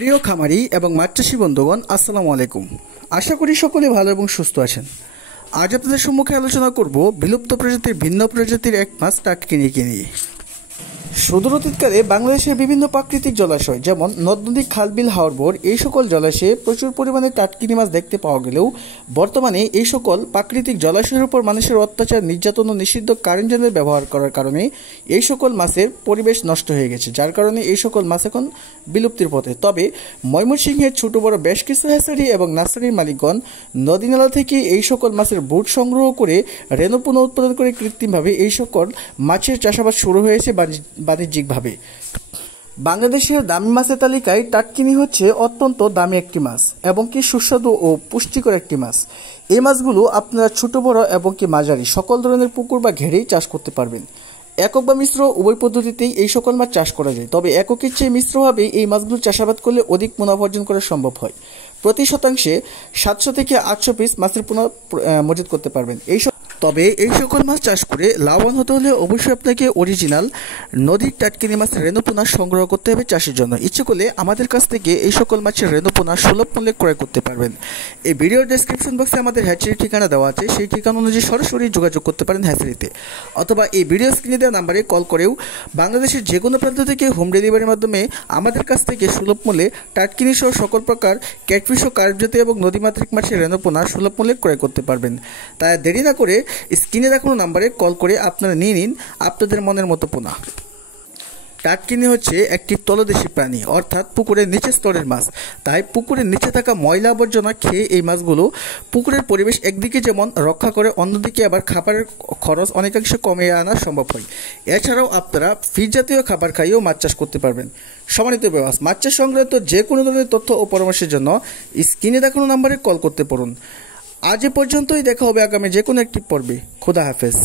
প্রিয় খামারি এবং মাছ চাষী বন্ধুগণ, আসসালামু আলাইকুম। আশা করি সকলে ভালো এবং সুস্থ আছেন। আজ আপনাদের সম্মুখে আলোচনা করব বিলুপ্ত প্রজাতির ভিন্ন প্রজাতির এক মাছ টাটকিনিকে নিয়ে। সুদূর অতীতকালে বাংলাদেশের বিভিন্ন প্রাকৃতিক জলাশয় যেমন নদ নদী, খালবিল, হাওর, এই সকল জলাশয়ে প্রচুর পরিমাণে টাটকিনি মাছ দেখতে পাওয়া গেলেও বর্তমানে এই সকল প্রাকৃতিক জলাশয়ের উপর মানুষের অত্যাচার, নির্যাতন ও নিষিদ্ধ কারেন্ট জালের ব্যবহার করার কারণে এই সকল মাছের পরিবেশ নষ্ট হয়ে গেছে, যার কারণে এই সকল মাছ এখন বিলুপ্তির পথে। তবে ময়মনসিংহের ছোট বড় বেশ কিছু হ্যাচারি এবং নার্সারির মালিকগণ নদীনালা থেকে এই সকল মাছের বুট সংগ্রহ করে রেণু পুনঃ উৎপাদন করে কৃত্রিমভাবে এই সকল মাছের চাষাবাদ শুরু হয়েছে বাণিজ্যিকভাবে। বাংলাদেশের দামি মাছের তালিকায় টাটকিনি হচ্ছে অত্যন্ত দামি একটি মাছ এবং কি সুস্বাদু ও পুষ্টিকর একটি মাছ। এই মাছগুলো আপনারা ছোট বড় এবং কি মাঝারি সকল ধরনের পুকুর বা ঘেরেই চাষ করতে পারবেন। একক বা মিশ্র উভয় পদ্ধতিতেই এই সকল মাছ চাষ করা যায়, তবে এককের চেয়ে মিশ্রভাবে এই মাছগুলো চাষাবাদ করলে অধিক মুনাফা অর্জন করা সম্ভব হয়। প্রতি শতাংশে 700 থেকে 800 পিস মাছের পোনা মজুত করতে পারবেন। তবে এই সকল মাছ চাষ করে লাভবান হতে হলে অবশ্যই আপনাকে অরিজিনাল নদীর টাটকিনি মাছ রেণুপোনা সংগ্রহ করতে হবে চাষের জন্য। ইচ্ছে করলে আমাদের কাছ থেকে এই সকল মাছের রেণুপোনা সুলভ মূল্যে ক্রয় করতে পারবেন। এই ভিডিওর ডেসক্রিপশন বক্সে আমাদের হ্যাচারির ঠিকানা দেওয়া আছে, সেই ঠিকানা অনুযায়ী সরাসরি যোগাযোগ করতে পারেন হ্যাচারিতে, অথবা এই ভিডিও স্ক্রিনে দেওয়া নাম্বারে কল করেও বাংলাদেশের যে কোনো প্রান্ত থেকে হোম ডেলিভারির মাধ্যমে আমাদের কাছ থেকে সুলভ মূল্যে টাটকিনি সহ সকল প্রকার ক্যাটফিশ ও কার্প জাতীয় এবং নদীমাতৃক মাছের রেণুপোনা সুলভ মূল্যে ক্রয় করতে পারবেন। তাই দেরি না করে স্ক্রিনে দেখানো নাম্বারে কল করে আপনারা নিয়ে নিন আপনাদের মনের মতো পোনা। টাটকিনি হচ্ছে একটি তলদেশী প্রাণী, অর্থাৎ পুকুরের নিচের স্তরের মাছ। তাই পুকুরের নিচে থাকা ময়লা আবর্জনা খেয়ে এই মাছগুলো পুকুরের পরিবেশ একদিকে যেমন রক্ষা করে, অন্যদিকে আবার খাবারের খরচ অনেকাংশে কমিয়ে আনা সম্ভব হয়। এছাড়াও আপনারা ফিড জাতীয় খাবার খাইয়েও মাছ চাষ করতে পারবেন। সম্মানিত ভিউয়ার্স, মাছ চাষ সংক্রান্ত যে কোনো ধরনের তথ্য ও পরামর্শের জন্য স্ক্রিনে দেখানো নাম্বারে কল করতে পারুন। আজ এ পর্যন্তই, দেখা হবে আগামী যে কোনো একটি পর্বে। খোদা হাফেজ।